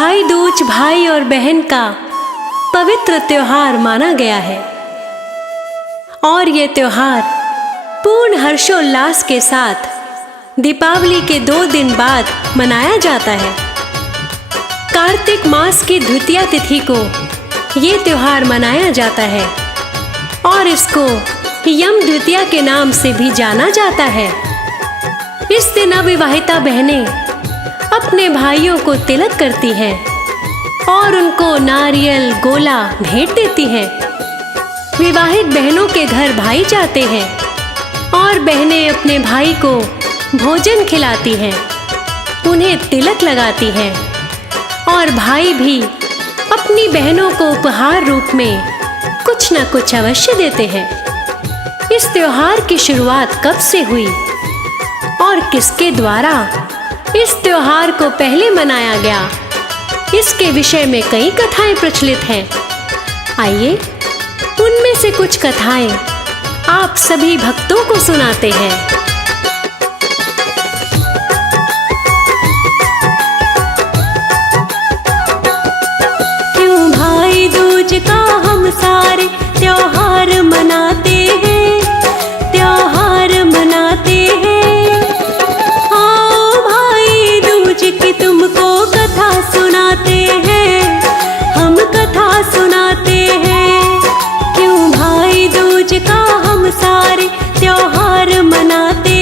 भाई दूज भाई और बहन का पवित्र त्योहार माना गया है और ये त्योहार पूर्ण हर्षोल्लास के साथ दीपावली के 2 दिन बाद मनाया जाता है। कार्तिक मास की द्वितीया तिथि को ये त्योहार मनाया जाता है और इसको यम द्वितीया के नाम से भी जाना जाता है। इस दिन अविवाहिता बहनें अपने भाइयों को तिलक करती हैं और उनको नारियल गोला भेंट देती हैं। विवाहित बहनों के घर भाई जाते हैं और बहनें अपने भाई को भोजन खिलाती हैं, उन्हें तिलक लगाती हैं और भाई भी अपनी बहनों को उपहार रूप में कुछ न कुछ अवश्य देते हैं। इस त्योहार की शुरुआत कब से हुई और किसके द्वारा इस त्योहार को पहले मनाया गया, इसके विषय में कई कथाएं प्रचलित हैं। आइए उनमें से कुछ कथाएं आप सभी भक्तों को सुनाते हैं। क्यों भाई दूज का हम सारे त्योहार मनाते हैं, त्योहार मनाते हैं। आओ भाई दूज की तुमको कथा सुनाते हैं, हम कथा सुनाते हैं। क्यों भाई दूज का हम सारे त्योहार मनाते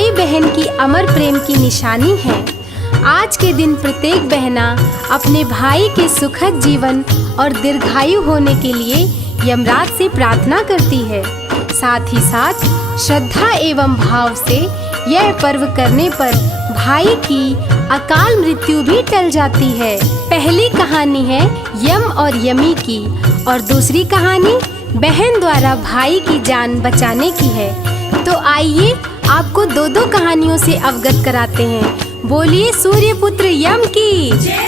भाई बहन की अमर प्रेम की निशानी है। आज के दिन प्रत्येक बहना अपने भाई के सुखद जीवन और दीर्घायु होने के लिए यमराज से प्रार्थना करती है। साथ ही साथ श्रद्धा एवं भाव से यह पर्व करने पर भाई की अकाल मृत्यु भी टल जाती है। पहली कहानी है यम और यमी की और दूसरी कहानी बहन द्वारा भाई की जान बचाने की है। तो आइए आपको दो दो कहानियों से अवगत कराते हैं। बोलिए सूर्यपुत्र यम की जय।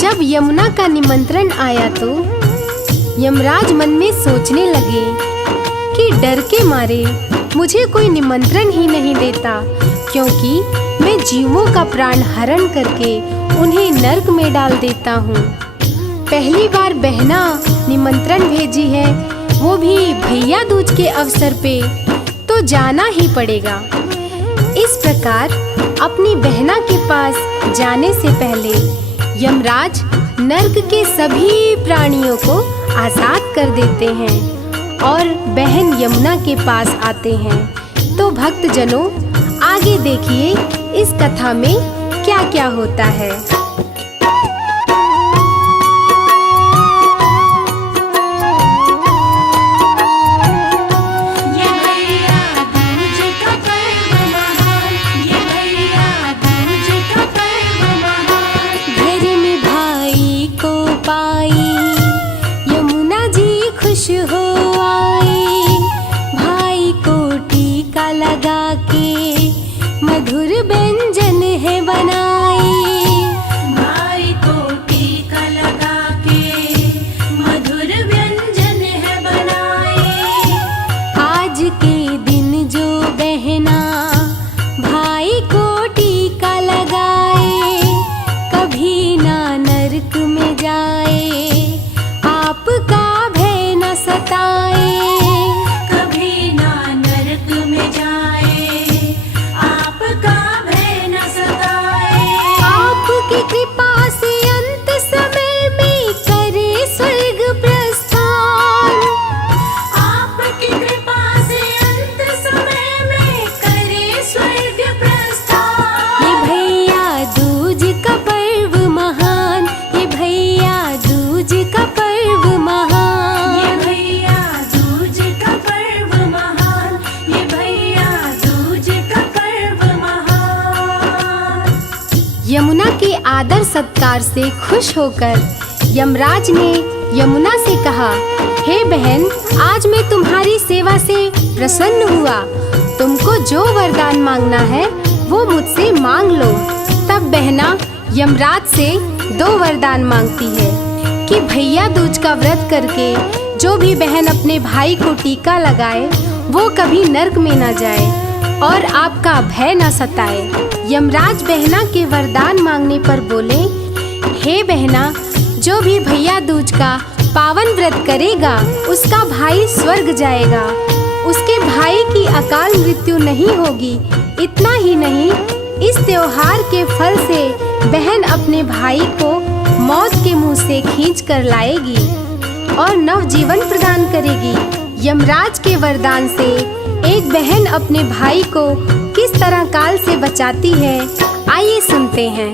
जब यमुना का निमंत्रण आया तो यमराज मन में सोचने लगे कि डर के मारे मुझे कोई निमंत्रण ही नहीं देता, क्योंकि मैं जीवों का प्राण हरण करके उन्हें नर्क में डाल देता हूँ। पहली बार बहना निमंत्रण भेजी है, वो भी भैया दूज के अवसर पे, तो जाना ही पड़ेगा। इस प्रकार अपनी बहना के पास जाने से पहले यमराज नर्क के सभी प्राणियों को आजाद कर देते हैं और बहन यमुना के पास आते हैं। तो भक्तजनों, आगे देखिए इस कथा में क्या-क्या होता है। मधुर व्यंजन है बनाए, सत्कार से खुश होकर यमराज ने यमुना से कहा, हे बहन, आज मैं तुम्हारी सेवा से प्रसन्न हुआ। तुमको जो वरदान मांगना है वो मुझसे मांग लो। तब बहना यमराज से 2 वरदान मांगती है कि भैया दूज का व्रत करके जो भी बहन अपने भाई को टीका लगाए वो कभी नर्क में ना जाए और आपका भय न सताए। यमराज बहना के वरदान मांगने पर बोले, हे बहना, जो भी भैया दूज का पावन व्रत करेगा उसका भाई स्वर्ग जाएगा, उसके भाई की अकाल मृत्यु नहीं होगी। इतना ही नहीं, इस त्योहार के फल से बहन अपने भाई को मौत के मुंह से खींच कर लाएगी और नवजीवन प्रदान करेगी। यमराज के वरदान से एक बहन अपने भाई को किस तरह काल से बचाती है, आइए सुनते हैं।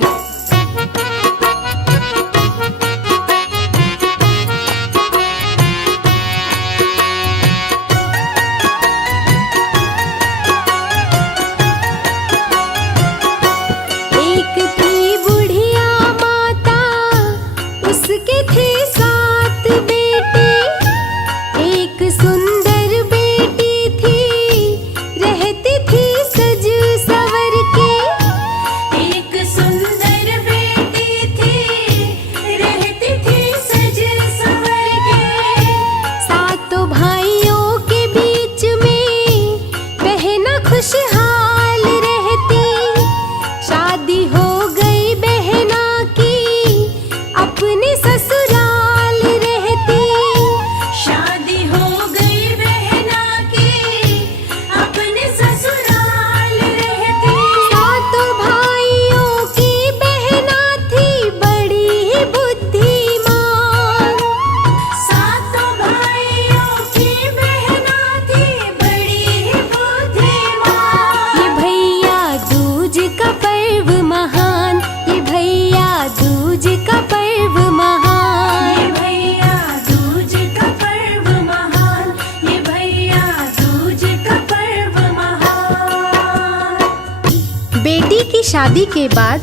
शादी के बाद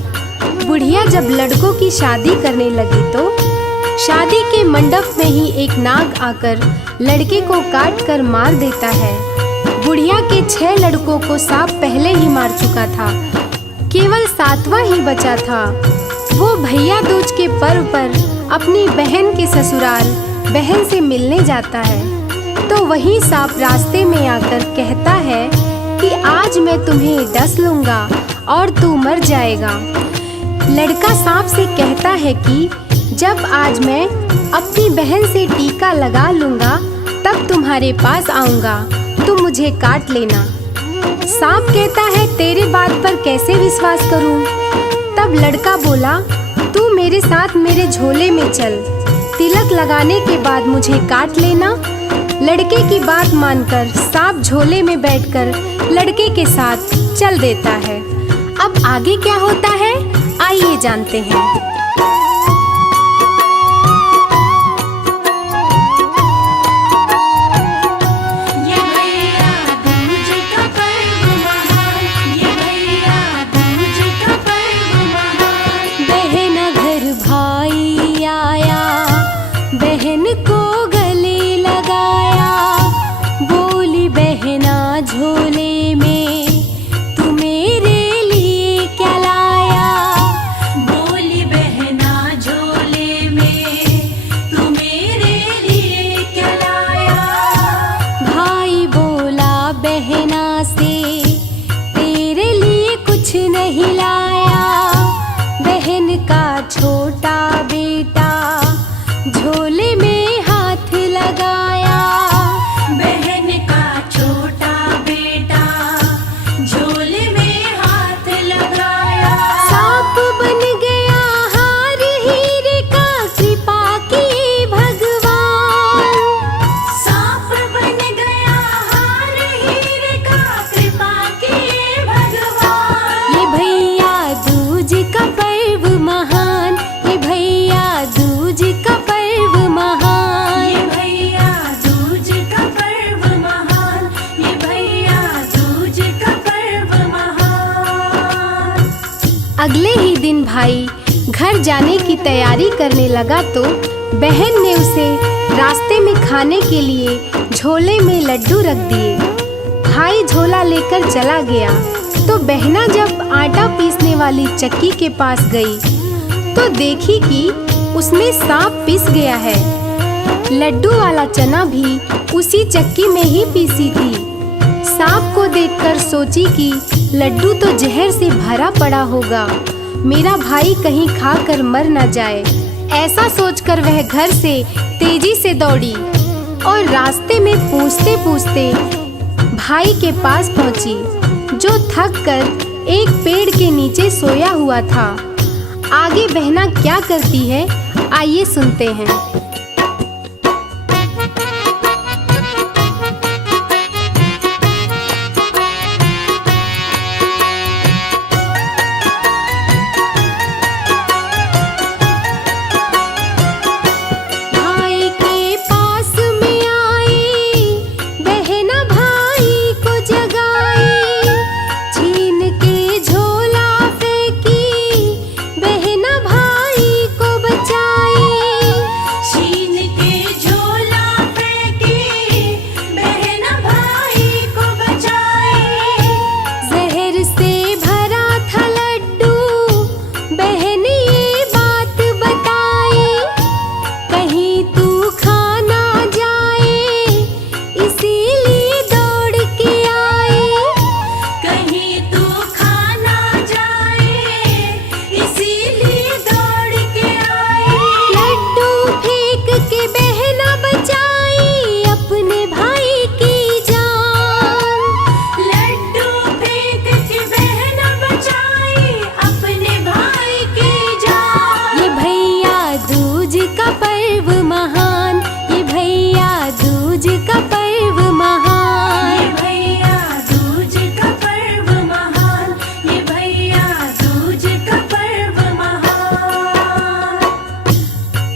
बुढ़िया जब लड़कों की शादी करने लगी तो शादी के मंडप में ही एक नाग आकर लड़के को काट कर मार देता है। बुढ़िया के 6 लड़कों को सांप पहले ही मार चुका था, केवल 7वां ही बचा था। वो भैया दूज के पर्व पर अपनी बहन के ससुराल बहन से मिलने जाता है तो वही सांप रास्ते में आकर कहता है कि आज मैं तुम्हें डस लूंगा और तू मर जाएगा। लड़का सांप से कहता है कि जब आज मैं अपनी बहन से टीका लगा लूंगा तब तुम्हारे पास आऊंगा, तुम मुझे काट लेना। सांप कहता है, तेरे बात पर कैसे विश्वास करूं? तब लड़का बोला, तू मेरे साथ मेरे झोले में चल, तिलक लगाने के बाद मुझे काट लेना। लड़के की बात मानकर सांप झोले में बैठकर लड़के के साथ चल देता है। अब आगे क्या होता है, आइए जानते हैं। बहन घर भाई आया, बहन को गले लगाया, बोली बहना झोले में छोटा बेटा झोले में हाथ लगाया। बहन का छोटा बेटा झोले में हाथ लगाया। सांप बन गया हार हीरे का, कृपा की भगवान। सांप बन गया हार हीरे का, कृपा की भगवान। ये भैया दूज का पर्व महान, अगले ही दिन भाई घर जाने की तैयारी करने लगा तो बहन ने उसे रास्ते में खाने के लिए झोले में लड्डू रख दिए। भाई झोला लेकर चला गया तो बहना जब आटा पीसने वाली चक्की के पास गई तो देखी कि उसमें सांप पिस गया है। लड्डू वाला चना भी उसी चक्की में ही पीसी थी। सांप को देखकर सोची कि लड्डू तो जहर से भरा पड़ा होगा, मेरा भाई कहीं खाकर मर न जाए। ऐसा सोचकर वह घर से तेजी से दौड़ी और रास्ते में पूछते पूछते भाई के पास पहुंची, जो थक कर एक पेड़ के नीचे सोया हुआ था। आगे बहना क्या करती है, आइए सुनते हैं।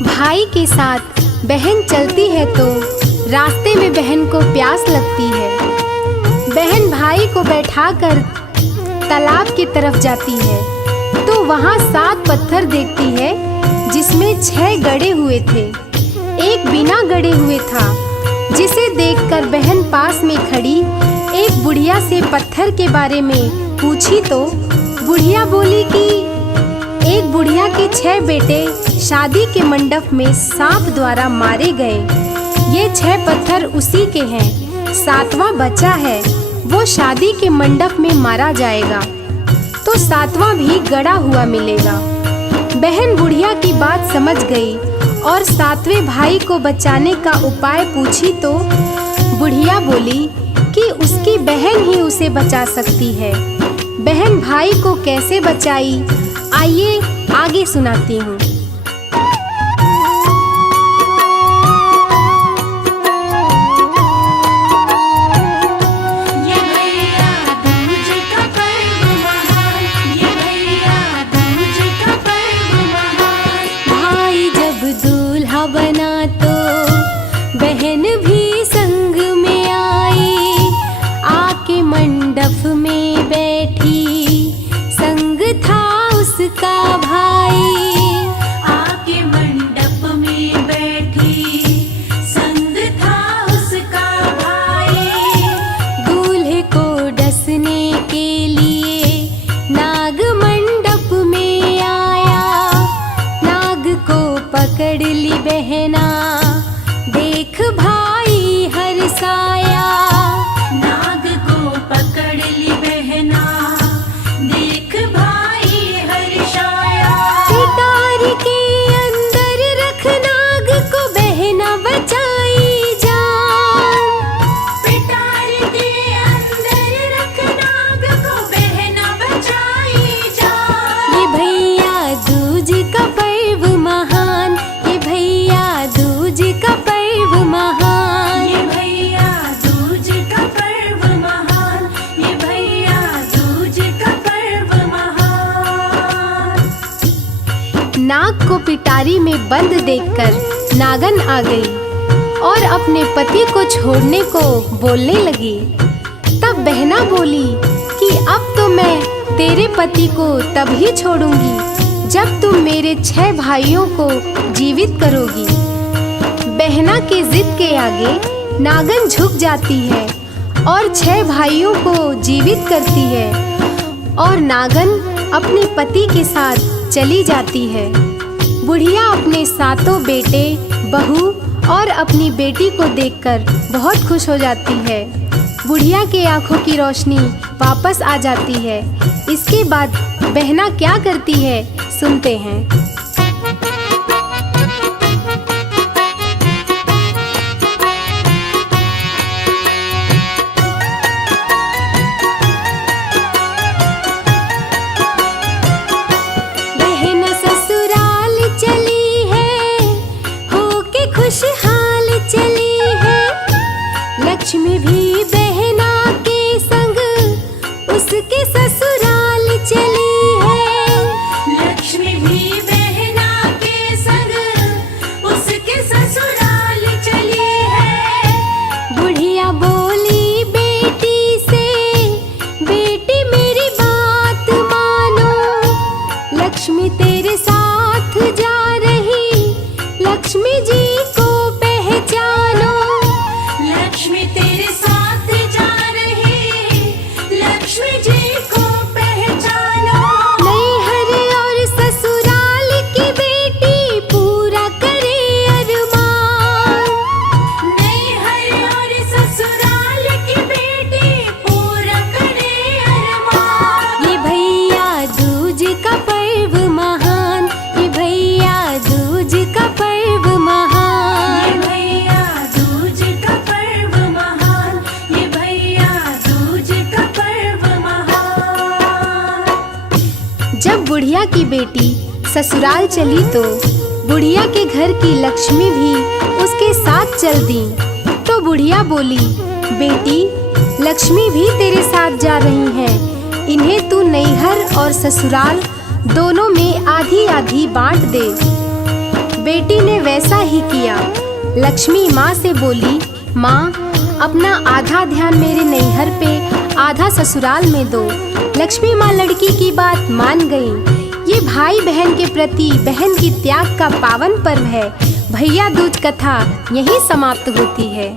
भाई के साथ बहन चलती है तो रास्ते में बहन को प्यास लगती है। बहन भाई को बैठाकर तालाब की तरफ जाती है तो वहाँ 7 पत्थर देखती है जिसमें 6 गड़े हुए थे, एक बिना गड़े हुए था। जिसे देखकर बहन पास में खड़ी एक बुढ़िया से पत्थर के बारे में पूछी तो बुढ़िया बोली कि एक बुढ़िया के 6 बेटे शादी के मंडप में सांप द्वारा मारे गए। ये 6 पत्थर उसी के हैं, 7वां बचा है, वो शादी के मंडप में मारा जाएगा तो 7वां भी गड़ा हुआ मिलेगा। बहन बुढ़िया की बात समझ गई और 7वें भाई को बचाने का उपाय पूछी तो बुढ़िया बोली कि उसकी बहन ही उसे बचा सकती है। बहन भाई को कैसे बचाई, आइए आगे सुनाती हूँ। भाई जब दूल्हा बना तो बहन भी संग में आई, आके मंडप में बैठी, संग था उसका भाई। आके मंडप में बैठी, संग था उसका भाई। दूल्हे को डसने के लिए नाग मंडप में आया, नाग को पकड़ ली बहना, देख भाई हर्षाया। नाग को पकड़ ली बहना, देख भाई हर्षाया। पिटार के अंदर रख नाग को बहना बचाई जान। पिटार के अंदर रख नाग को बहना बचाई जान। ये भैया दूज का पर्व महान, ये भैया दूज का पर्व महान। ये भैया दूज का पर्व महान, ये भैया दूज का पर्व महान। नाग को पिटारी में बंद देखकर नागन आ गई और अपने पति को छोड़ने को बोलने लगी। तब बहना बोली कि अब तो मैं तेरे पति को तभी छोड़ूंगी जब तुम मेरे 6 भाइयों को जीवित करोगी। बहना के जिद के आगे नागन झुक जाती है और 6 भाइयों को जीवित करती है और नागन अपने पति के साथ चली जाती है। बुढ़िया अपने 7 बेटे, बहू और अपनी बेटी को देखकर बहुत खुश हो जाती है। बुढ़िया के आंखों की रोशनी वापस आ जाती है। इसके बाद बहना क्या करती है, सुनते हैं। बहना ससुराल चली है, होके खुशहाल चली है। लक्ष्मी भी बहना के संग उसके ससुराल चली है। लक्ष्मी भी बहना के संग उसके ससुराल चली है। बुढ़िया बोली बेटी से, बेटी मेरी बात मानो, लक्ष्मी तेरे साथ जा रही, लक्ष्मी जी को पहचानो। लक्ष्मी तेरे साथ जा रही, लक्ष्मी जी को पहचानो। नैहर और ससुराल की बेटी पूरा करे अरमान। नैहर और ससुराल की बेटी पूरा करे अरमान। ये भैया दूज का पर्व महान, ये भैया दूज का पर्व महान। ये भैया दूज का पर्व महान, ये भैया दूज का पर्व महान। जब बुढ़िया की बेटी ससुराल चली तो बुढ़िया के घर की लक्ष्मी भी उसके साथ चल दी। तो बुढ़िया बोली, बेटी लक्ष्मी भी तेरे साथ जा रही हैं, इन्हें तू नैहर और ससुराल दोनों में आधी आधी बांट दे। बेटी ने वैसा ही किया। लक्ष्मी माँ से बोली, माँ अपना आधा ध्यान मेरे नैहर पे, आधा ससुराल में दो। लक्ष्मी माँ लड़की की बात मान गई। ये भाई बहन के प्रति बहन की त्याग का पावन पर्व है। भैया दूज कथा यहीं समाप्त होती है।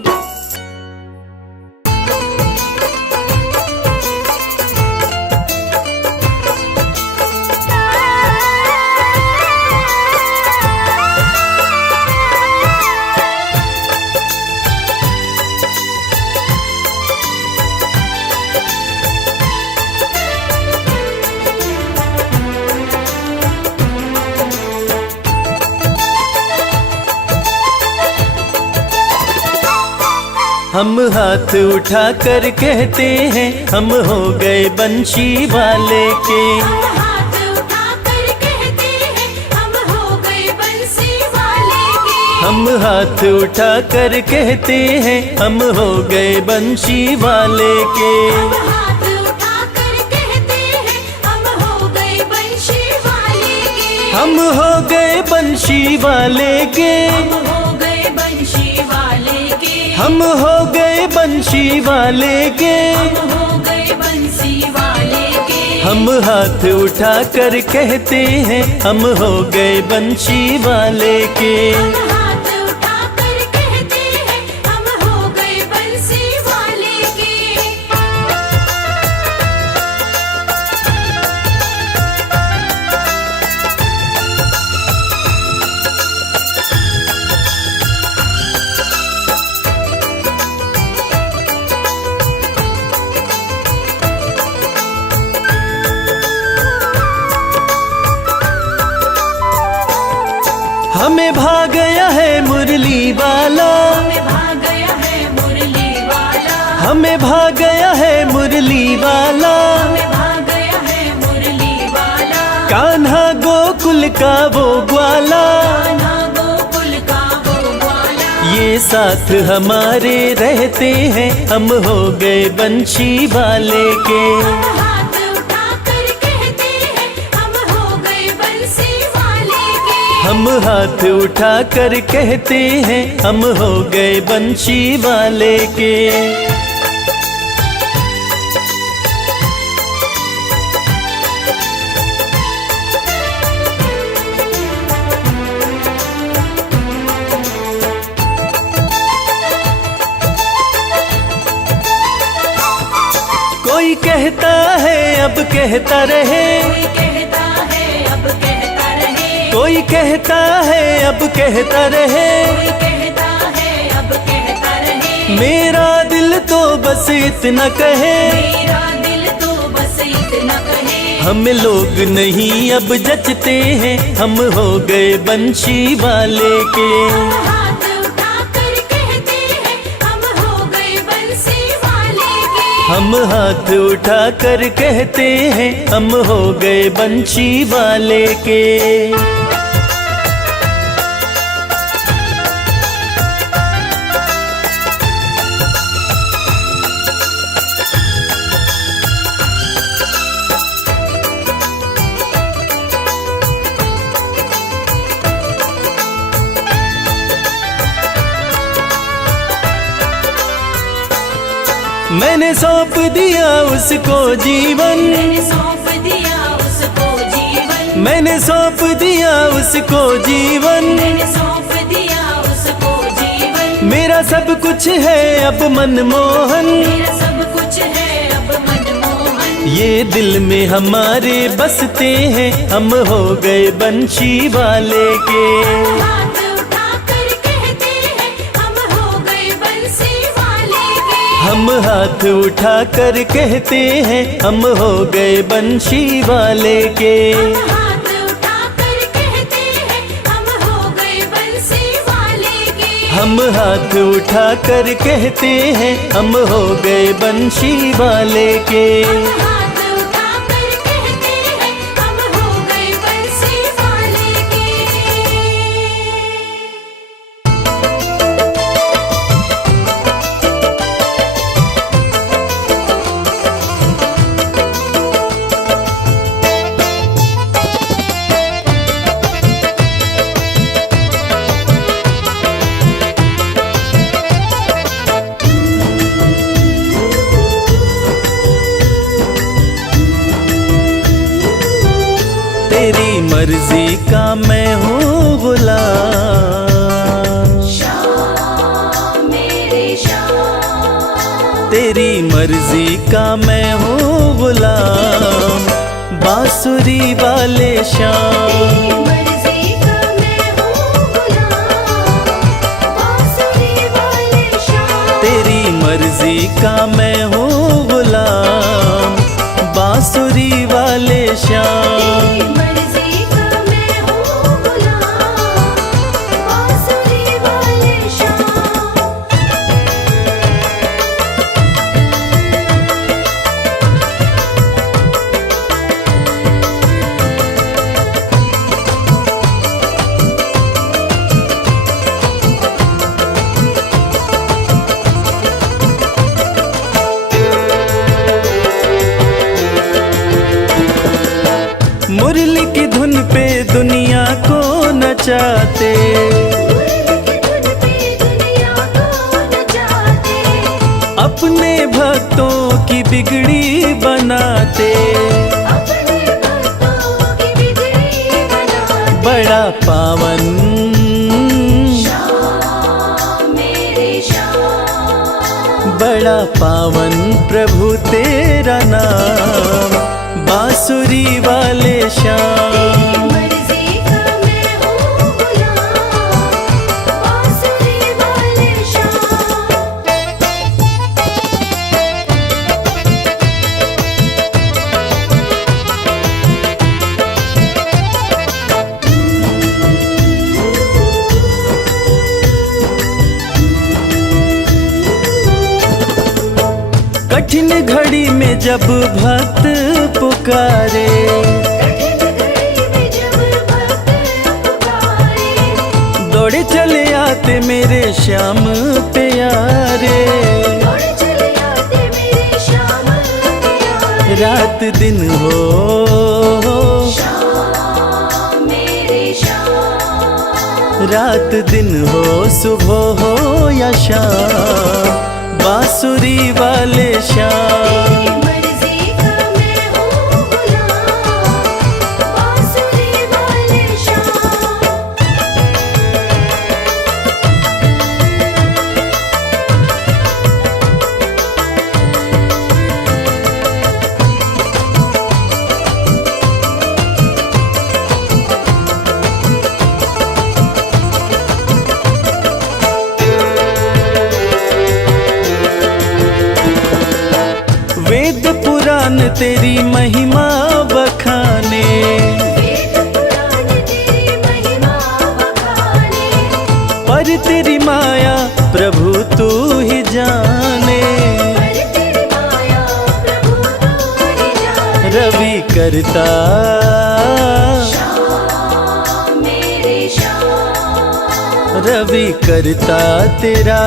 हम हाथ उठा कर कहते हैं, हम हो गए बंशी वाले के। हम हाथ उठा कर कहते हैं, हम हो गए बंसी वाले के। हम हाथ उठा कर कहते हैं, हम हो गए बंशी वाले के। हम हाथ उठा कर कहते हैं, हम हो गए बंशी वाले के। हम हो गए बंशी वाले के। हम हो गए बंशी वाले के। हम हो गए बंशी वाले के। हम हो गए बंसी वाले के। हम हाथ उठा कर कहते हैं, हम हो गए बंशी वाले के। हम हाथ उठा कर कहते हैं, हम हो गए बंसी वाले के। हमें भाग गया है मुरली वाला। हमें भाग गया है मुरली वाला। हमें भाग गया है मुरली वाला। हमें भाग गया है मुरली वाला। कान्हा गोकुल का वो ग्वाला। कान्हा गोकुल का वो ग्वाला। ये साथ हमारे रहते हैं, हम हो गए बंशी वाले के। हम हाथ उठा कर कहते हैं, हम हो गए बंसी वाले के। हम हाथ उठा कर कहते हैं, हम हो गए बंशी वाले के। कोई कहता है अब कहता रहे, कोई कहता है अब कहता रहे, कोई कहता है अब कहता रहे, कोई कहता है अब कहता रहे। मेरा दिल तो बस इतना कहे, मेरा दिल तो बस इतना कहे। हम लोग नहीं अब जचते हैं, हम हो गए बंशी वाले के। हाथ उठा कर कहते हैं हम हो गए बंसी वाले के। हम हाथ उठा कर कहते हैं, हम हो गए बंशी वाले के। मैंने सौंप दिया उसको जीवन, मैंने सौंप दिया उसको जीवन, मैंने सौंप दिया उसको जीवन, मैंने सौंप दिया उसको जीवन। मेरा सब कुछ है अब मनमोहन, मेरा सब कुछ है अब मनमोहन। ये दिल में हमारे बसते हैं, हम हो गए बंशी वाले के। हाथ उठा कर कहते हैं हम हो गए बंसी वाले के। हम हाथ उठा कर कहते हैं, हम हो गए बंशी वाले के। हाथ उठा कर कहते हैं हम हो गए बंसी वाले के। हम हाथ उठा कर कहते हैं, हम हो गए बंशी वाले के। हाथ उठा कर कहते हैं हम हो गए बंसी वाले के। तेरी मर्जी का मैं हूँ गुलाम, शाम मेरे शाम, तेरी मर्जी का मैं हूँ गुलाम, बांसुरी वाले श्याम। मर्जी का मैं हूँ गुलाम, बांसुरी वाले शाम। तेरी मर्जी का मैं हूँ गुलाम, बांसुरी वाले श्याम। मर्जी का मैं हूँ गुलाम, बांसुरी वाले शाम। मुरली की धुन पे दुनिया को नचाते, अपने भक्तों की बिगड़ी बनाते। बड़ा पावन, बड़ा पावन प्रभु तेरा नाम, बांसुरी वाले श्याम। कठिन घड़ी में जब भक्त पुकारे, दौड़े चले आते मेरे श्याम प्यारे। रात दिन हो, रात दिन हो, सुबह हो या शाम, बांसुरी वाले श्याम। वेद पुराण तेरी महिमा बखाने, वेद पुराण तेरी महिमा बखाने, पर तेरी माया प्रभु तू ही जाने। पर तेरी माया प्रभु तू ही जाने। रवि करता श्याम मेरे श्याम, रवि करता तेरा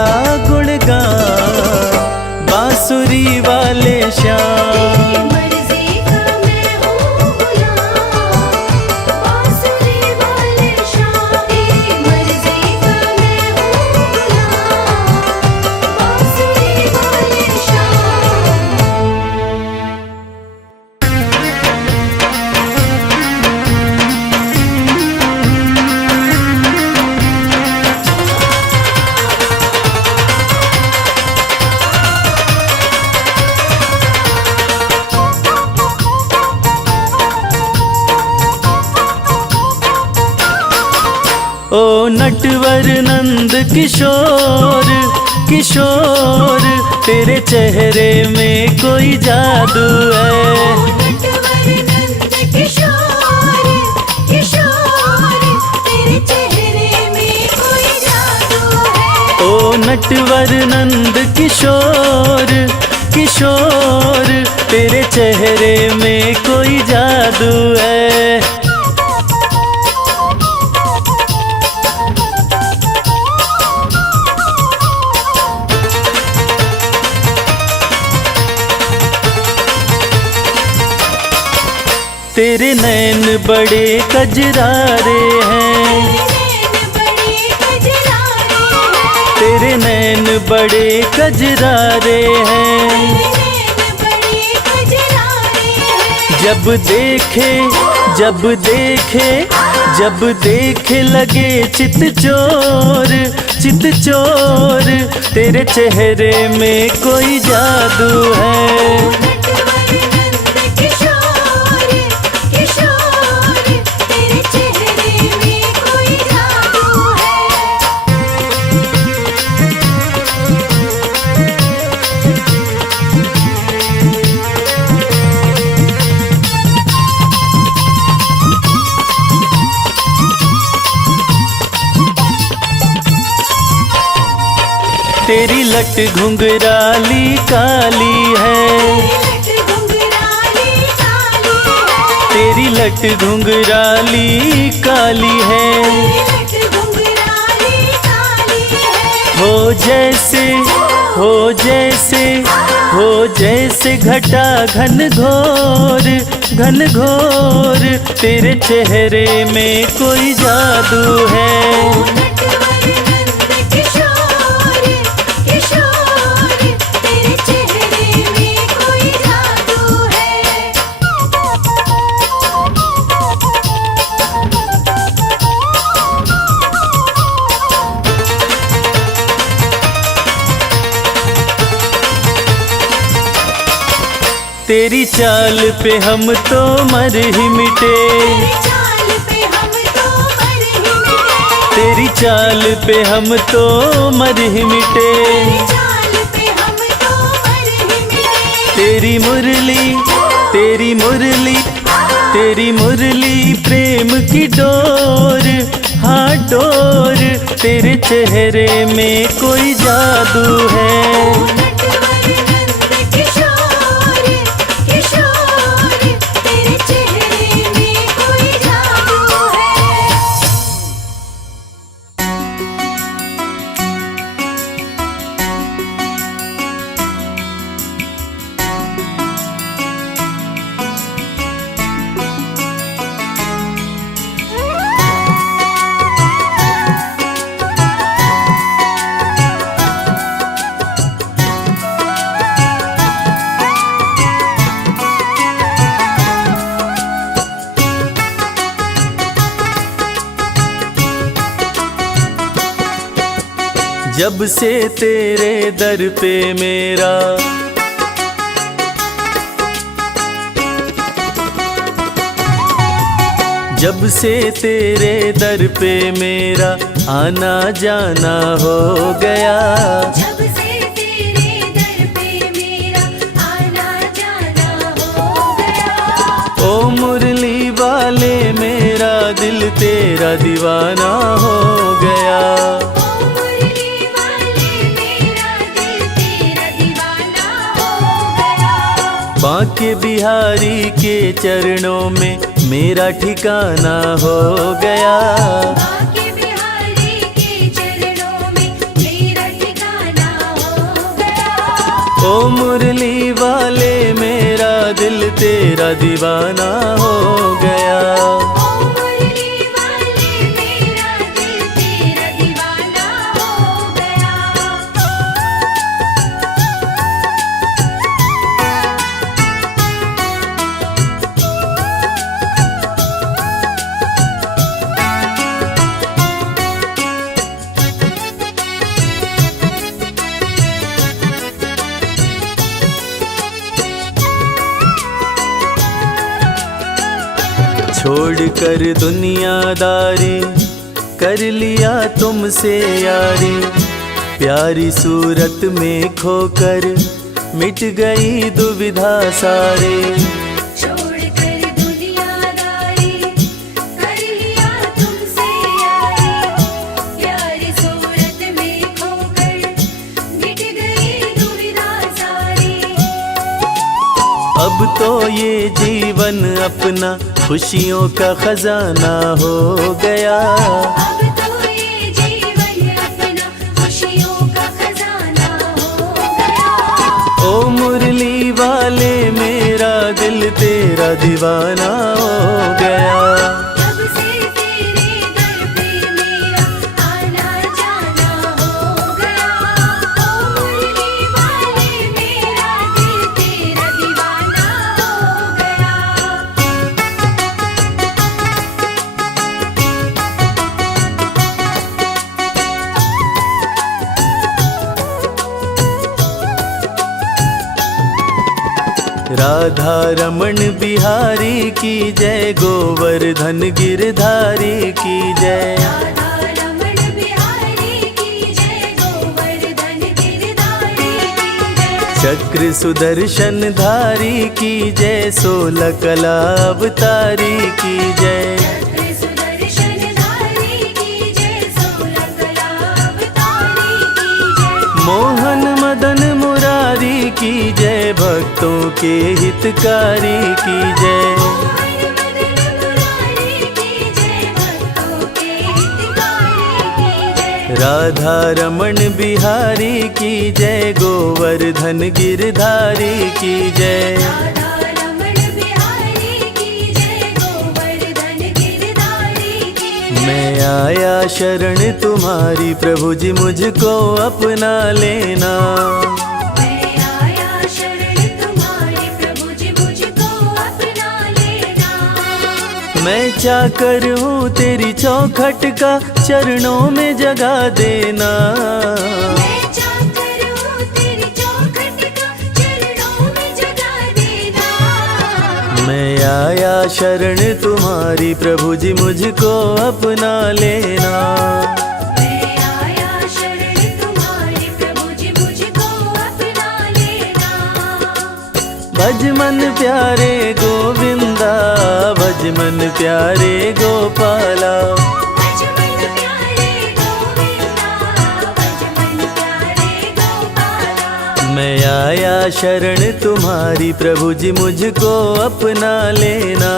गुणगान, बांसुरी वाले श्याम। तेरी मर्जी का मैं हूँ गुलाम, बांसुरी वाले श्याम। तेरी मर्जी का मैं हूँ गुलाम, बांसुरी वाले श्याम। ओ नटवर नंद किशोर किशोर, तेरे चेहरे में कोई जादू है। नटवर नंद किशोर किशोर, तेरे चेहरे में कोई जादू है। ओ नटवर नंद किशोर किशोर, तेरे चेहरे में कोई जादू है। तेरे नैन बड़े कजरारे हैं, तेरे नैन बड़े कजरारे हैं। जब देखे जब देखे जब देखे लगे चित चोर चित चोर, तेरे चेहरे में कोई जादू है। तेरी लट घुंघराली काली है, तेरी लट घुंघराली काली है। हो जैसे हो जैसे हो जैसे घटा घन घोर घन घोर, तेरे चेहरे में कोई जादू है। तेरी चाल पे हम तो मर ही मिटे, तेरी चाल पे हम तो मर ही मिटे। तेरी मुरली तेरी मुरली तेरी मुरली प्रेम की डोर, हाँ डोर, तेरे चेहरे में कोई जादू है। जब से तेरे दर पे मेरा जब से तेरे दर पे मेरा आना जाना हो गया, जब से तेरे दर पे मेरा आना जाना दिल तेरा दीवाना हो गया। ओ मुरली वाले मेरा दिल तेरा दीवाना हो गया। बांके बिहारी के चरणों में मेरा ठिकाना हो गया। बांके बिहारी के चरणों में मेरा ठिकाना हो गया। ओ मुरली वाले मेरा दिल तेरा दीवाना हो गया। ओ मुरली वाले मेरा दिल तेरा दीवाना हो गया। छोड़कर दुनियादारी कर लिया तुमसे यारी, प्यारी सूरत में खोकर मिट गई दुविधा सारे। छोड़कर दुनियादारी कर लिया तुमसे यारी, प्यारी सूरत में खोकर मिट गई दुविधा सारी। अब तो ये जीवन अपना खुशियों का खजाना हो गया। अब तो ये जीवन अपना खुशियों का खजाना हो गया। ओ मुरली वाले मेरा दिल तेरा दीवाना हो गया। तब से तेरे दर पे मेरा आना जाना हो गया। ओ मुरली वाले मेरा दिल तेरा दीवाना हो गया। राधा रमण बिहारी की जय, गोवर्धन गिरधारी की जय। राधा रमण बिहारी की जय, गोवर्धन गिरधारी की जय। चक्र सुदर्शन धारी की जय, 16 कला अवतारी की जय। चक्र सुदर्शन धारी की जय, 16 कला अवतारी की जय। मोहन मदन मुरारी की जय, भक्तों के हितकारी की जय। मोहन मदन मुरारी की जय, भक्तों के हितकारी की जय। राधा रमण बिहारी की जय, गोवर्धन गिरधारी की जय। राधा रमण बिहारी की जय, गोवर्धन गिरधारी की जय। मैं आया शरण तुम्हारी, प्रभु जी मुझको अपना लेना। मैं आया शरण तुम्हारी, प्रभु जी मुझको अपना लेना। मैं चाकर हूँ तेरी चौखट का, चरणों में जगा देना। मैं चाकर हूँ तेरी चौखट का, चरणों में जगा देना। मैं आया शरण तुम्हारी, प्रभु जी मुझको अपना लेना। मैं आया शरण तुम्हारी, प्रभु जी मुझको अपना लेना। भज मन प्यारे गोविंदा, भज मन प्यारे गोपाला। भज मन प्यारे गोविंदा, भज मन प्यारे गोपाला। मैं आया शरण तुम्हारी, प्रभु जी मुझको अपना लेना।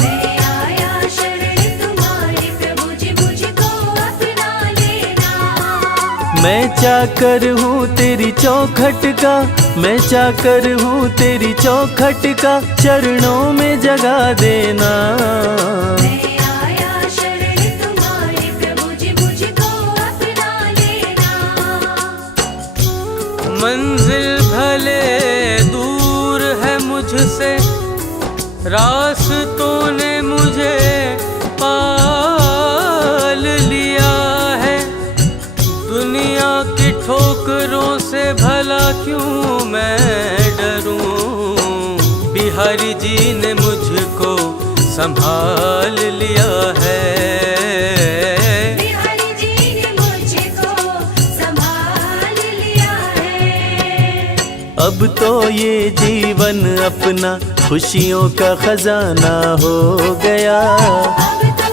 मैं आया शरण तुम्हारी, प्रभु जी मुझको अपना लेना। मैं चाकर हूँ तेरी चौखट का, मैं चाकर हूँ तेरी चौखट का, चरणों में जगा देना। मैं आया शरण तुम्हारी, प्रभु जी मुझको अपना लेना। मंजिल भले दूर है मुझसे, रास्तों ने मुझे पाल लिया है। दुनिया की ठोकरों से भला क्यों मैं डरूं, बिहारी जी ने मुझको संभाल लिया है। बिहारी जी ने मुझको संभाल लिया है। अब तो ये जीवन अपना खुशियों का खजाना हो गया। अब तो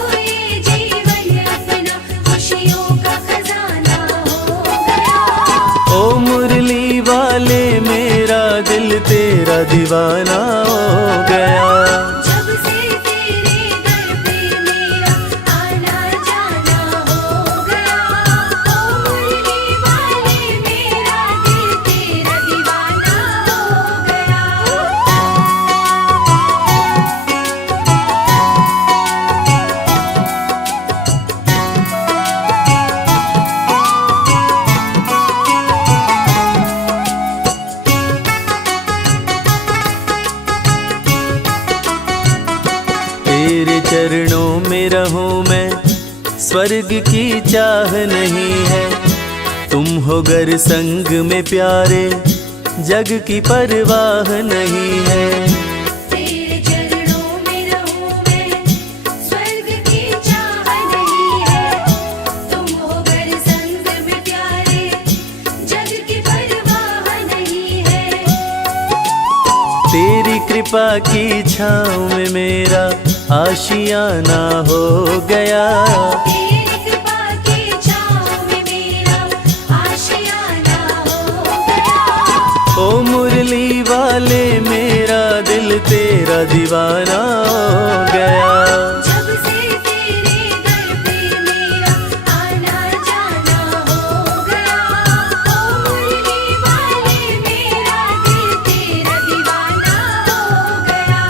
तेरा दीवाना हो गया। जब से तेरे दर पे मेरा आना जाना हो गया, ओ मुरली वाले मेरा दिल तेरा दीवाना हो गया। तेरे चरणों में रहूं मैं, स्वर्ग की चाह नहीं है। तुम हो गर संग में प्यारे, जग की परवाह नहीं है। तेरे चरणों में रहूं मैं, स्वर्ग की चाह नहीं है। तुम हो गर संग में प्यारे, जग की परवाह नहीं है। तेरी कृपा की छाँव में मेरा आशियाना हो गया। तेरी कृपा की छाँव में मेरा आशियाना हो गया। ओ मुरली वाले मेरा दिल तेरा दीवाना हो गया। जब से तेरे दर पे मेरा आना जाना हो गया, ओ मुरली वाले मेरा दिल तेरा दीवाना हो गया।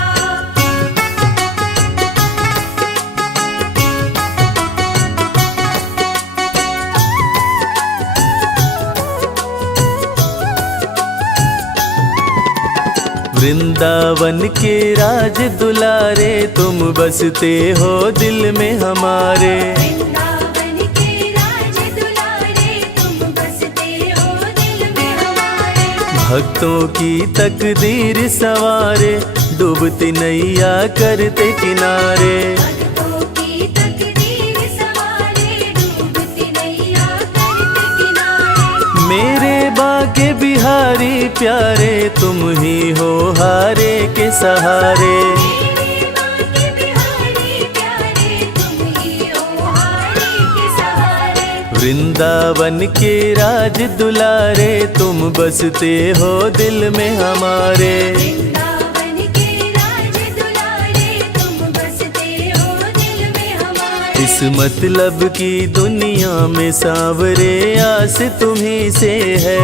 वृंदावन के राज दुलारे, तुम बसते हो दिल में हमारे। वृंदावन के राज दुलारे, तुम बसते हो दिल में हमारे। भक्तों की तकदीर सवारे, डूबती नैया करते किनारे। भक्तों की तकदीर सवारे, डूबती नैया करते किनारे। मेरे बाके बिहारी प्यारे, तुम ही हो हारे के सहारे। मेरे बाके बिहारी प्यारे, तुम ही हो हारे के सहारे। वृंदावन के राज दुलारे, तुम बसते हो दिल में हमारे। वृंदावन के राज दुलारे, तुम बसते हो दिल में हमारे। इस मतलब की दुनिया में सांवरे, आस तुम्ही से है।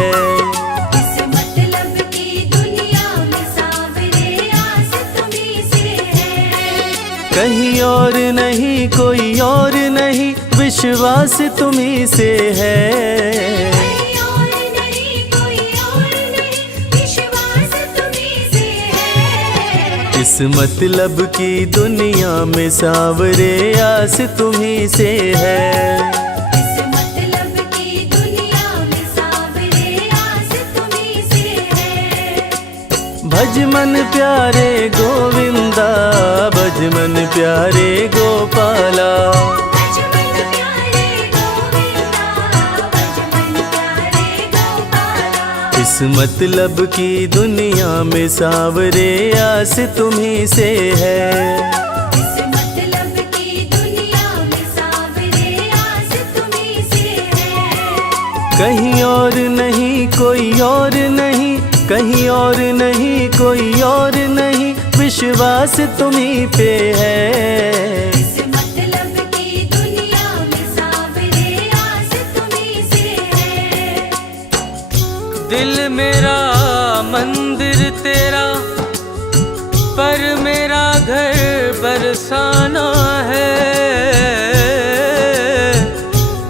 इस मतलब की दुनिया में सांवरे, आस तुम्ही से है। कहीं और नहीं कोई और नहीं, विश्वास तुम्ही से है। कोई और नहीं, कोई और नहीं, विश्वास तुम्ही से है। इस मतलब की दुनिया में सांवरे, आस तुम्ही से है। इस मतलब की दुनिया में सांवरे, आस तुम्ही से है। भज मन प्यारे गोविंदा, भज मन प्यारे गोपाला। भज मन प्यारे गोविंदा, भज मन प्यारे गोपाला। इस मतलब की दुनिया में सांवरे, आस तुम्ही से है। इस मतलब की दुनिया में सांवरे, आस तुम्ही से है। कहीं और नहीं कोई और नहीं, कहीं और नहीं कोई और नहीं, विश्वास तुम्ही पे है। इस मतलब की दुनिया में सांवरे, आस तुम्ही से है। दिल मेरा मंदिर तेरा, पर मेरा घर बरसाना है।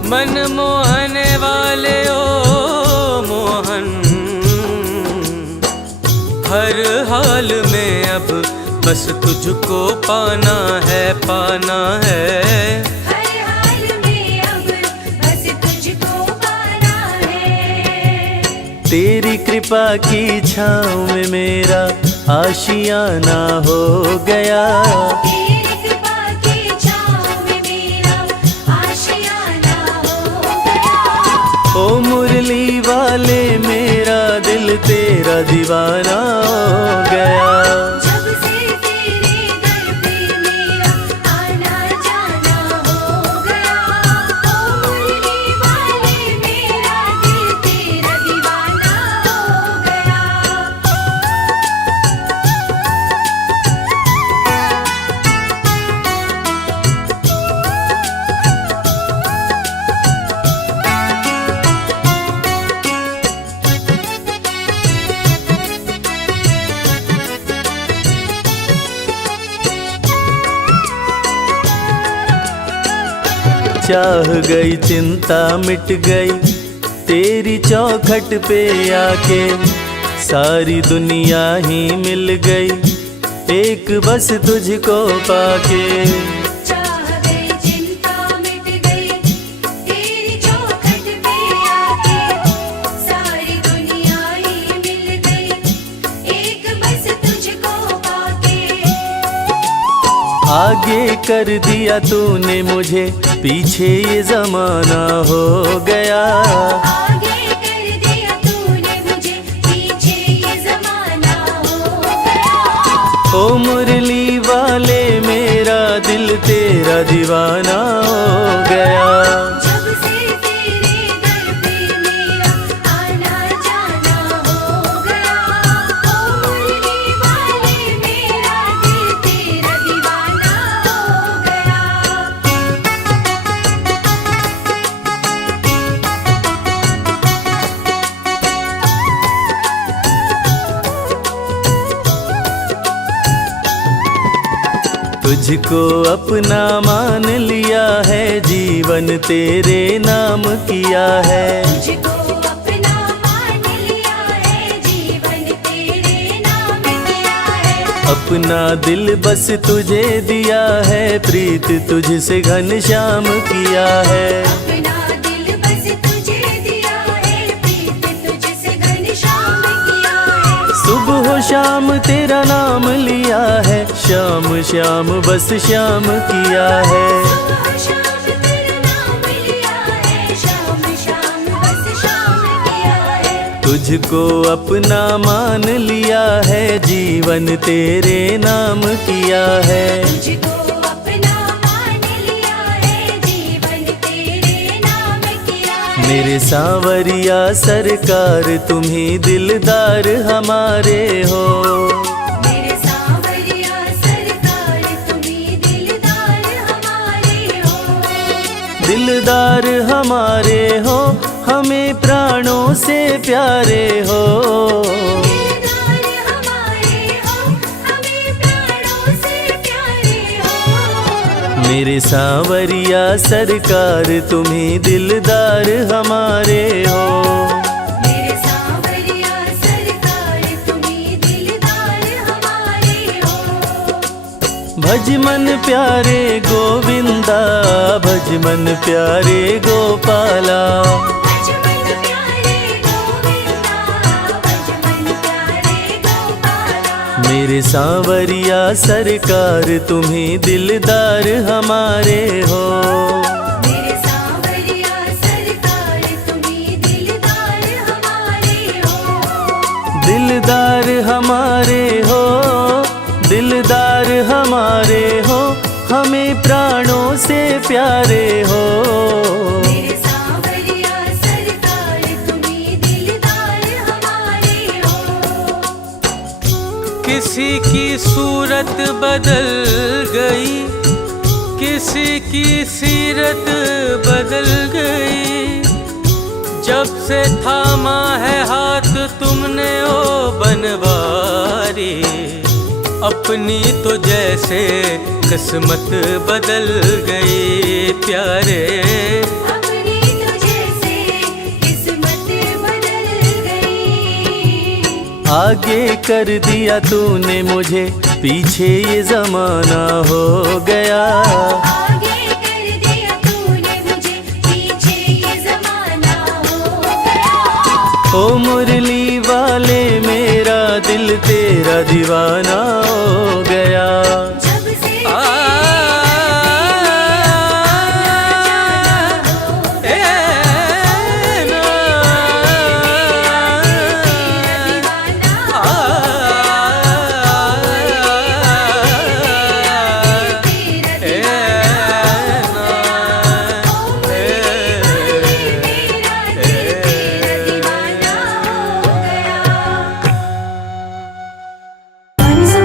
मन मोहने वाले ओ मोहन, हर हाल में अब बस तुझको पाना है, पाना है। हर हाल में अब बस तुझको पाना है। तेरी कृपा की छाँव में मेरा आशियाना हो गया। तेरी कृपा की छाँव में मेरा आशियाना हो गया। ओ मुरली वाले मेरा दिल तेरा दीवाना हो गया। जब से तेरे दर पे मेरा आना जाना हो गया, ओ मुरली वाले मेरा दिल तेरा दीवाना हो गया। चाह गई चिंता मिट गई तेरी चौखट पे आके। सारी दुनिया ही मिल गई एक बस तुझको पाके। चाह गई चिंता मिट गई तेरी चौखट पे आके। सारी दुनिया ही मिल गई एक बस तुझको पाके। आगे कर दिया तूने मुझे पीछे ये जमाना हो गया। आगे कर दिया तूने मुझे पीछे ये जमाना हो गया। ओ मुरली वाले मेरा दिल तेरा दीवाना हो गया। जब से तेरे दर पे मेरा आना जाना हो गया। ओ मुरली वाले मेरा दिल तेरा दीवाना हो गया। तुझको अपना मान लिया है जीवन तेरे नाम किया है। तुझको अपना मान लिया है जीवन तेरे नाम किया है। अपना दिल बस तुझे दिया है प्रीत तुझसे घनश्याम किया है। अपना दिल बस तुझे दिया है प्रीत तुझसे घनश्याम किया है। सुबह हो शाम तेरा नाम लिया है श्याम श्याम बस श्याम किया है। सुबह शाम तेरा नाम लिया है शाम शाम बस शाम किया है। तुझको अपना मान लिया है जीवन तेरे नाम किया है। तुझको अपना मान लिया है जीवन तेरे नाम किया है। मेरे सांवरिया सरकार तुम्ही दिलदार हमारे हो। मेरे सांवरिया सरकार तुम्ही दिलदार हमारे हो। दिलदार हमारे हो हमें प्राणों से प्यारे हो। दिलदार हमारे हो हमें प्राणों से प्यारे हो। मेरे सांवरिया सरकार तुम्ही दिलदार हमारे हो। मेरे सांवरिया सरकार तुम्ही दिलदार हमारे हो। भज मन प्यारे गोविंदा भज मन प्यारे गोपाला। भज मन प्यारे गोविंदा भज मन प्यारे गोपाला। मेरे सांवरिया सरकार तुम्ही दिलदार हमारे हो। मेरे सांवरिया सरकार तुम्ही दिलदार हमारे हो। दिलदार हमारे हो दिलदार हमारे हो हमें प्राणों से प्यारे हो। मेरे सांवरिया सरकार तुम्ही दिलदार हमारे हो। किसी की सूरत बदल गई किसी की सीरत बदल गई। जब से थामा है हाथ तुमने ओ बनवारी। अपनी तो जैसे किस्मत बदल गई प्यारे। अपनी तो जैसे किस्मत बदल गई। आगे कर दिया तूने मुझे पीछे ये जमाना हो गया। आगे कर दिया तूने मुझे पीछे ये जमाना हो गया। ओ मुरली वाले मेरा दिल तेरा दीवाना हो गया। जब से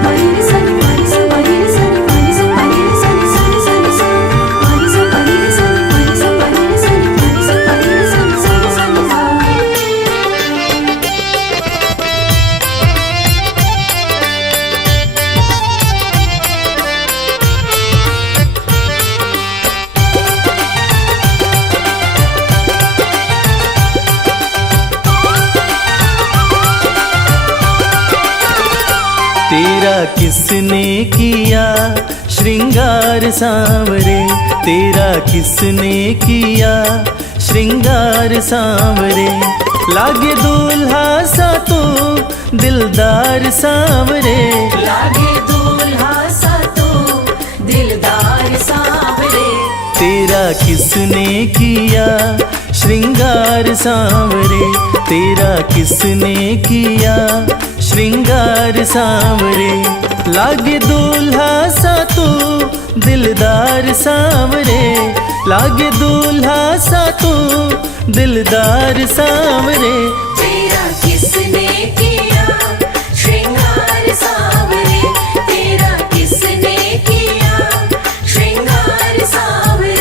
Bye. तेरा किसने किया श्रृंगार सांवरे, तेरा किसने किया श्रृंगार सांवरे। लागे दूल्हा सा तू दिलदार सांवरे, लागे दूल्हा सा तू दिलदार सांवरे। तेरा किसने किया श्रृंगार सांवरे, तेरा किसने किया श्रृंगार सांवरे। लागे दूल्हा सा तू दिलदार सांवरे, लागे दूल्हा सा तू दिलदार सांवरे। तेरा किसने किया श्रृंगार सांवरे, तेरा किसने किया श्रृंगार सांवरे।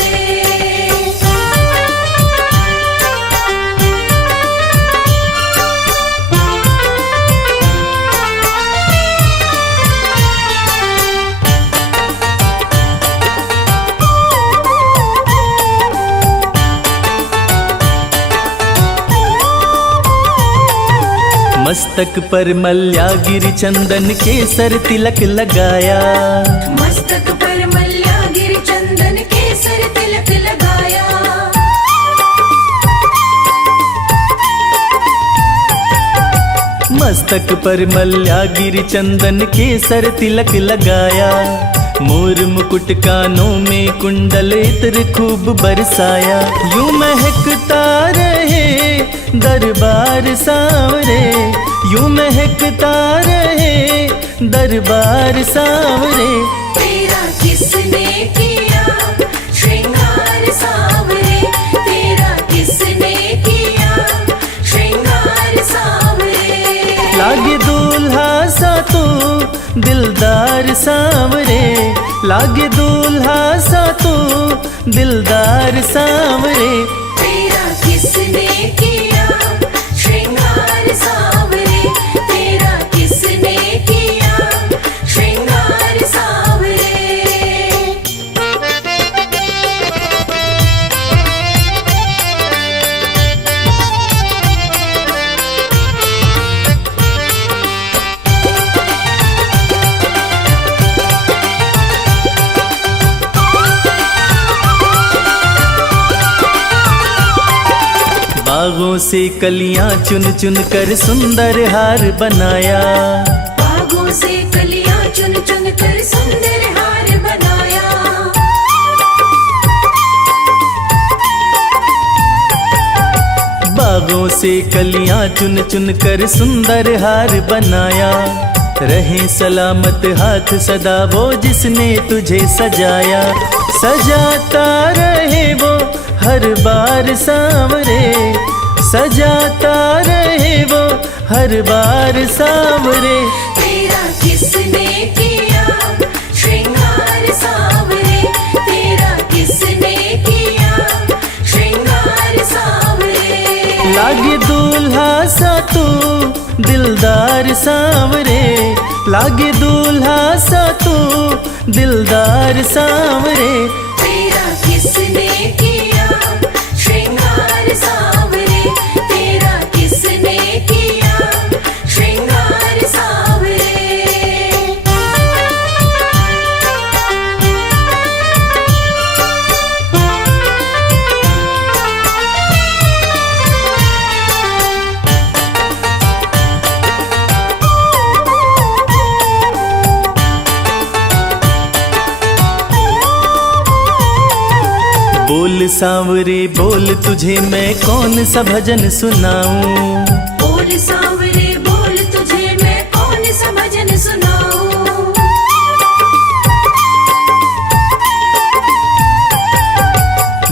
मस्तक पर मल्यागिरी चंदन केसर तिलक लगाया, मस्तक पर मल्यागिरी चंदन केसर तिलक लगाया। मस्तक पर मल्यागिरी चंदन केसर तिलक लगाया। मोर मुकुट कानों में कुंडल इत्र खूब बरसाया। यूं महकता रहे दरबार सांवरे, यूं महकता रहे दरबार सांवरे। तेरा किसने किया श्रृंगार सांवरे, तेरा किसने किया श्रृंगार सांवरे। लागे दूल्हा सा तू दिलदार सांवरे, लागे दूल्हा सा तू दिलदार सांवरे। तेरा किसने किया श्रृंगार सांवरे, तेरा किसने किया श्रृंगार सांवरे। बागों से कलियां चुन चुन कर सुंदर हार बनाया, बागों से कलियां चुन चुन कर सुंदर हार बनाया। बागों से कलियां चुन चुन कर सुंदर हार बनाया। रहे सलामत हाथ सदा वो जिसने तुझे सजाया, सजाता रहे वो हर बार सांवरे, सजाता रहे वो हर बार सांवरे। तेरा किसने किया श्रृंगार सांवरे, तेरा किसने किया श्रृंगार सांवरे। लागे दूल्हा सा तू दिलदार सांवरे, लागे दूल्हा सा तू दिलदार सांवरे। तेरा किसने किया श्रृंगार सांवरे, तेरा किसने किया श्रृंगार सांवरे। बोल सांवरे बोल तुझे मैं कौन सा भजन सुनाऊं, बोल सांवरे बोल तुझे मैं कौन सा भजन सुनाऊं।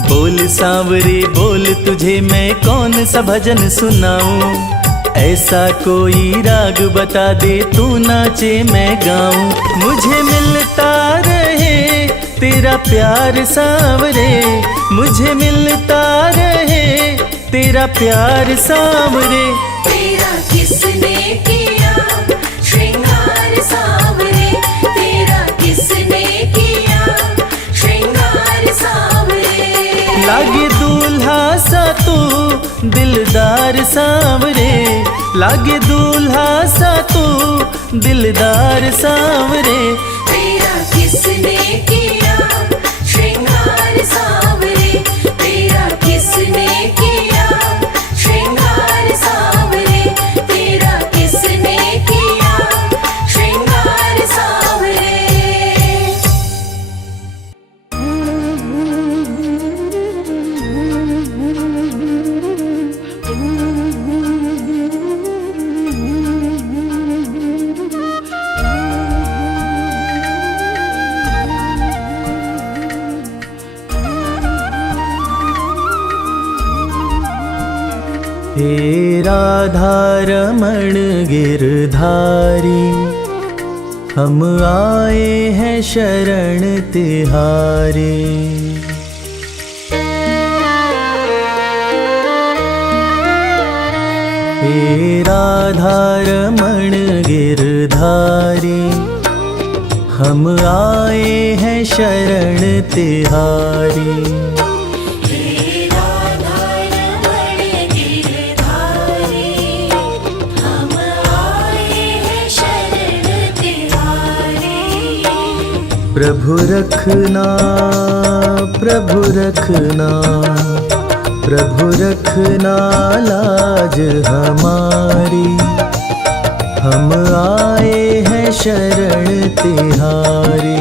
बोल सांवरे बोल तुझे मैं कौन सा भजन सुनाऊं। ऐसा कोई राग बता दे तू नाचे मैं गाऊं। मुझे मिलता रहे तेरा प्यार सांवरे, मुझे मिलता रहे तेरा प्यार सांवरे। तेरा किसने किया श्रृंगार सांवरे, तेरा किसने किया श्रृंगार सांवरे। लागे दूल्हा सा तू दिलदार सांवरे, लागे दूल्हा सा तू दिलदार सांवरे। तेरा किसने किया श्रृंगार सांवरे, तेरा किसने किया श्रृंगार सांवरे, तेरा किसने किया श्रृंगार सांवरे। हे राधा रमण गिरधारी, हम आए हैं शरण तिहारी। हे राधा रमण गिरधारी, हम आए हैं शरण तिहारी। प्रभु रखना प्रभु रखना, प्रभु रखना लाज हमारी। हम आए हैं शरण तिहारी।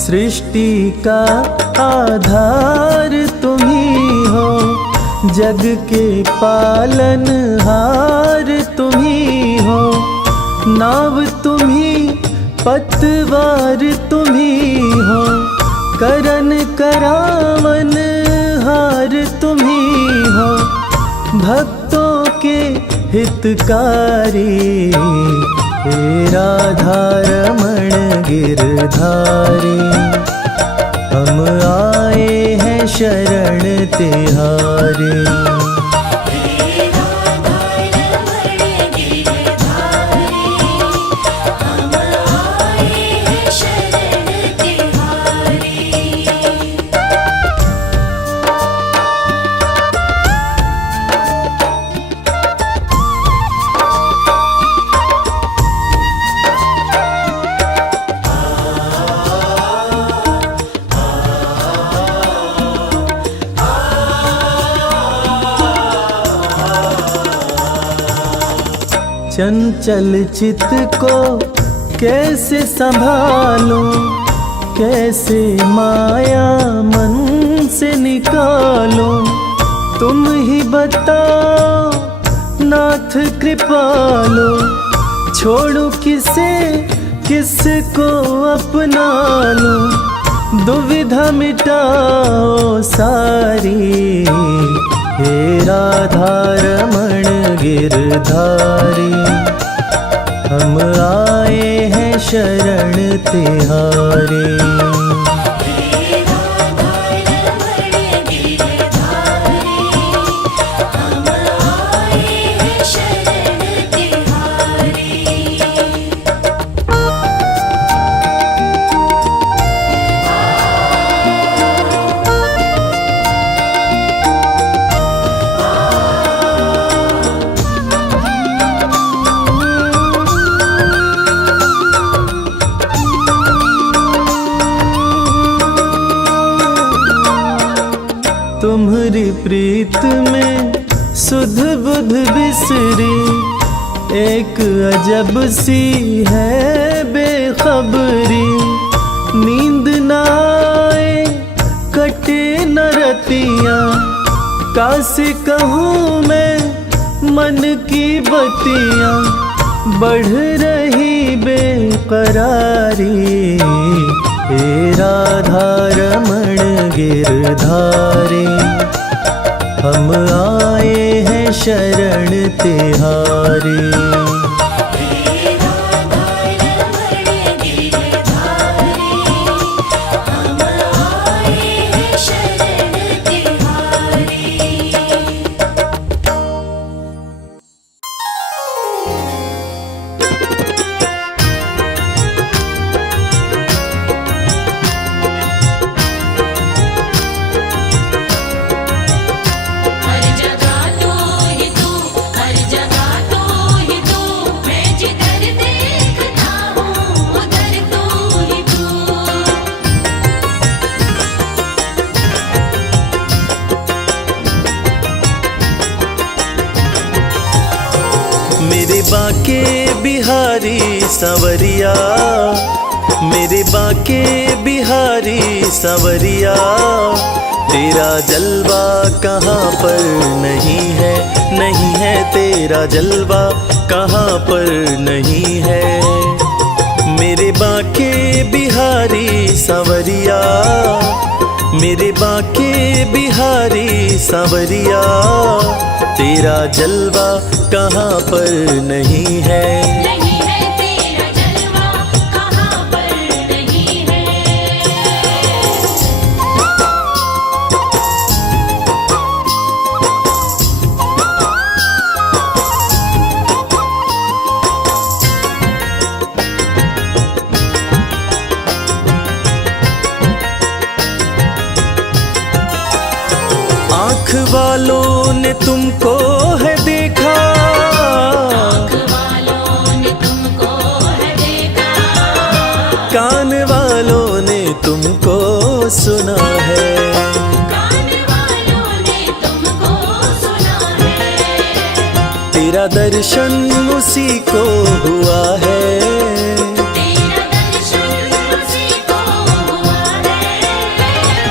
सृष्टि का आधार तुम ही हो, जग के पालनहार तुम ही हो। नाव तुम ही पतवार तुम ही हो, करन करावन हार तुम ही हो। भक्तों के हितकारी, हे राधा रमण गिरधारी। हम आए हैं शरण तिहारी। चंचल चित को कैसे संभालूं, कैसे माया मन से निकालूं। तुम ही बताओ नाथ कृपालु, छोड़ूं किसे किसको अपना लूं। दुविधा मिटाओ सारी, हे राधा रमण गिरधारी। हम आए हैं शरण तिहारी। तुम्हारी प्रीत में सुध बुध बिसरी, एक अजब सी है बेखबरी। नींद न आए कटे न रतियाँ, कासे कहूँ मैं मन की बतियाँ। बढ़ रही बेकरारी, हे राधा रमण गिरधारी। हम आए हैं शरण तिहारी। हर जगह तो ही तू, हर जगह तो ही तू, मैं जिधर देखता हूँ उधर तो ही तू। मेरे बाके बिहारी सांवरिया, मेरे बाके बिहारी सांवरिया, तेरा जलवा कहाँ पर नहीं है, नहीं है तेरा जलवा कहाँ पर नहीं है। मेरे बाके बिहारी सांवरिया, मेरे बाके बिहारी सांवरिया, तेरा जलवा कहाँ पर नहीं है। नहीं है तेरा जलवा कहाँ पर नहीं है। आँख वालों ने तुमको है देखा, आँख वालों ने तुमको है देखा, कान वालों ने तुमको सुना है। कान वालों ने तुमको सुना है। तेरा दर्शन उसी को हुआ है, तेरा दर्शन उसी को हुआ है।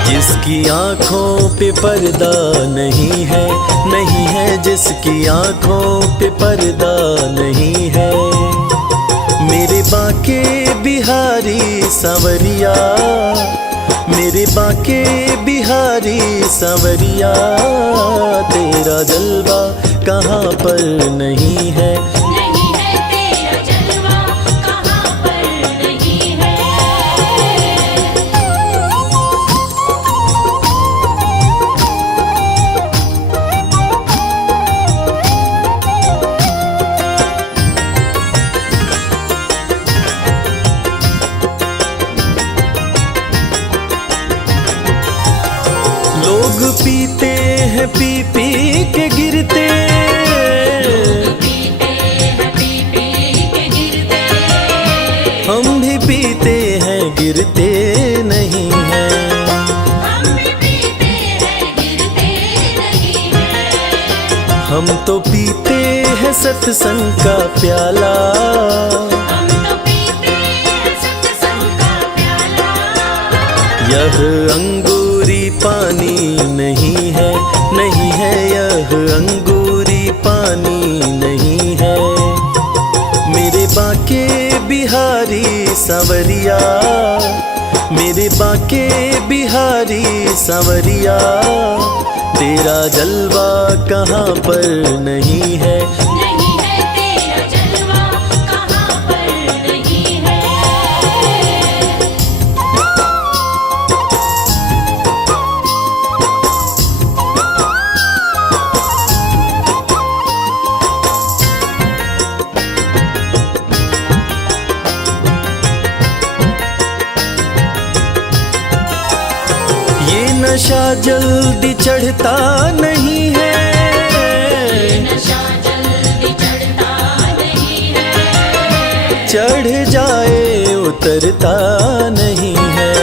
जिसकी आँखों पे पर्दा नहीं है, नहीं है जिसकी आँखों पे पर्दा नहीं है। मेरे बाके बिहारी सांवरिया, मेरे बाके बिहारी सांवरिया, तेरा जलवा कहाँ पर नहीं है। नहीं है तेरा जलवा कहाँ पर नहीं है। लोग पीते हैं पी पी के गिरते, पीते हैं पी पी के गिरते, हम भी पीते हैं गिरते नहीं हैं। हम भी पीते हैं गिरते नहीं हैं। हम तो पीते हैं सत्संग का प्याला, हम तो पीते हैं सत्संग का प्याला। यह अंगूरी पानी नहीं है, नहीं है यह अंगूरी पानी नहीं है। मेरे बाके बिहारी सांवरिया, मेरे बाके बिहारी सांवरिया, तेरा जलवा कहाँ पर नहीं है। नहीं है तेरा जलवा कहाँ पर नहीं है। ये नशा जल्दी चढ़ता नहीं है, नशा जल्दी चढ़ता नहीं है। चढ़ जाए उतरता नहीं है।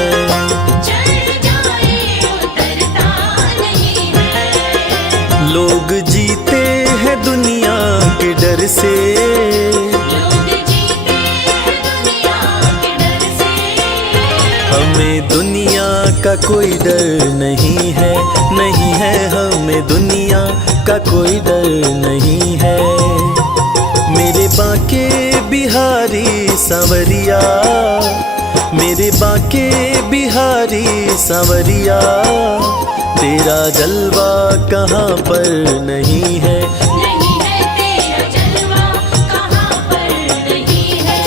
चढ़ जाए उतरता नहीं है। लोग जीते हैं दुनिया के डर से, लोग जीते हैं दुनिया के डर से। हमें दुनिया का कोई डर नहीं है, नहीं है हमें दुनिया का कोई डर नहीं है। मेरे बाके बिहारी सांवरिया, मेरे बाके बिहारी सांवरिया, तेरा जलवा कहाँ पर नहीं है। नहीं है तेरा जलवा कहाँ पर नहीं है।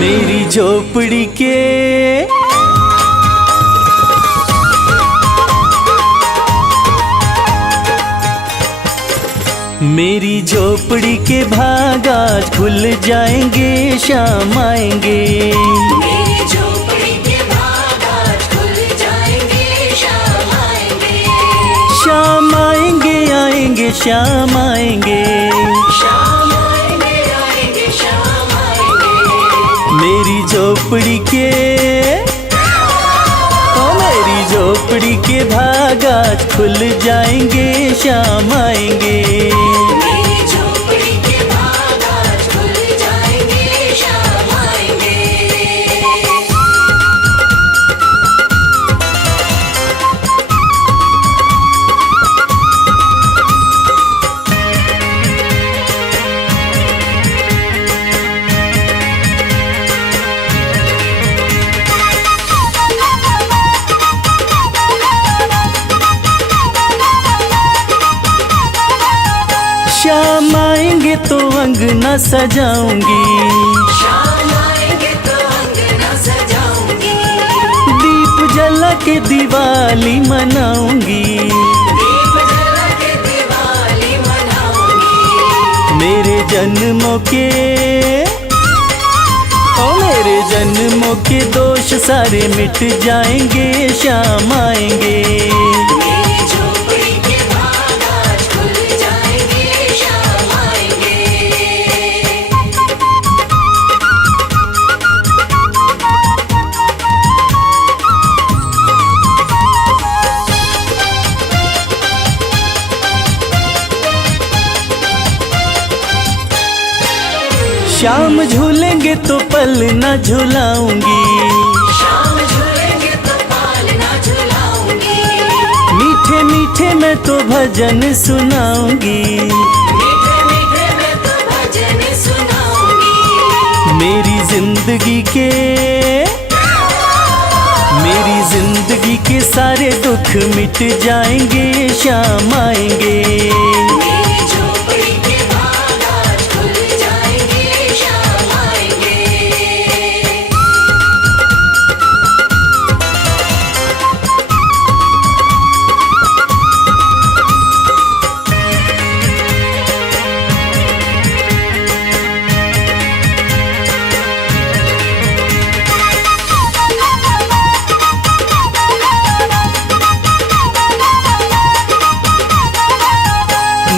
मेरी झोपड़ी के मेरी झोपड़ी के भाग आज खुल जाएंगे, शाम आएंगे। मेरी झोपड़ी के भाग आज खुल जाएंगे, शाम आएंगे। शाम आएंगे, आएंगे, शाम आएंगे। शाम आएंगे, आएंगे, शाम आएंगे। मेरी झोपड़ी के ओ मेरी झोपड़ी के भाग आज खुल जाएंगे, शाम आएंगे। मेरी झोपड़ी के भाग आज खुल जाएंगे, शाम आएंगे। शाम आएंगे तो अंगना सजाऊंगी, शाम आएंगे तो अंगना सजाऊंगी। दीप जला के दिवाली मनाऊंगी। दीप जला के दिवाली मनाऊंगी। मेरे जन्मों के ओ मेरे जन्मों के दोष सारे मिट जाएंगे, शाम आएंगे। मेरी झोपड़ी के भाग आज खुल जाएंगे, शाम आएंगे। शाम झूलेंगे तो पल न झुलाऊंगी। शाम झूलेंगे तो पाल ना झुलाऊंगी। मीठे मीठे मैं तो भजन सुनाऊंगी। मीठे मीठे मैं तो भजन सुनाऊंगी। मेरी जिंदगी के सारे दुख मिट जाएंगे, शाम आएंगे। मेरी झोपड़ी के भाग आज खुल जाएंगे, शाम आएंगे।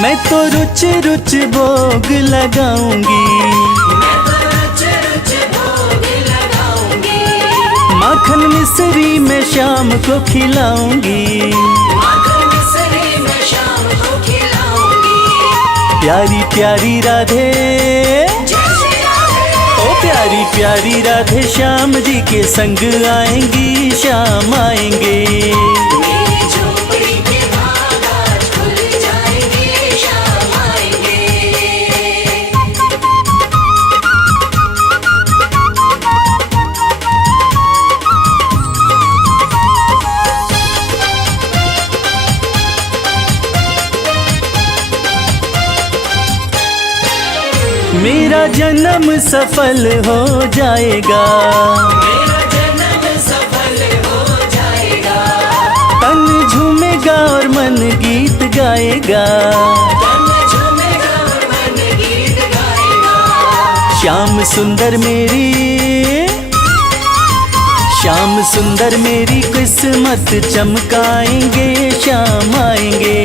मैं तो रुच रुच भोग लगाऊंगी। मैं तो रुच रुच भोग लगाऊंगी। माखन मिश्री में शाम को खिलाऊंगी। माखन मिश्री में शाम को खिलाऊंगी। प्यारी प्यारी राधे जय श्री राधे। ओ प्यारी प्यारी राधे श्याम जी के संग आएंगी, शाम आएंगे। मेरी झोपड़ी के भाग आज खुल जाएंगे, शाम आएंगे। मेरा जन्म सफल हो जाएगा। मेरा जन्म सफल हो जाएगा। तन झूमेगा और मन गीत गाएगा। तन झूमेगा और मन गीत गाएगा। श्याम सुंदर मेरी किस्मत चमकाएंगे, शाम आएंगे।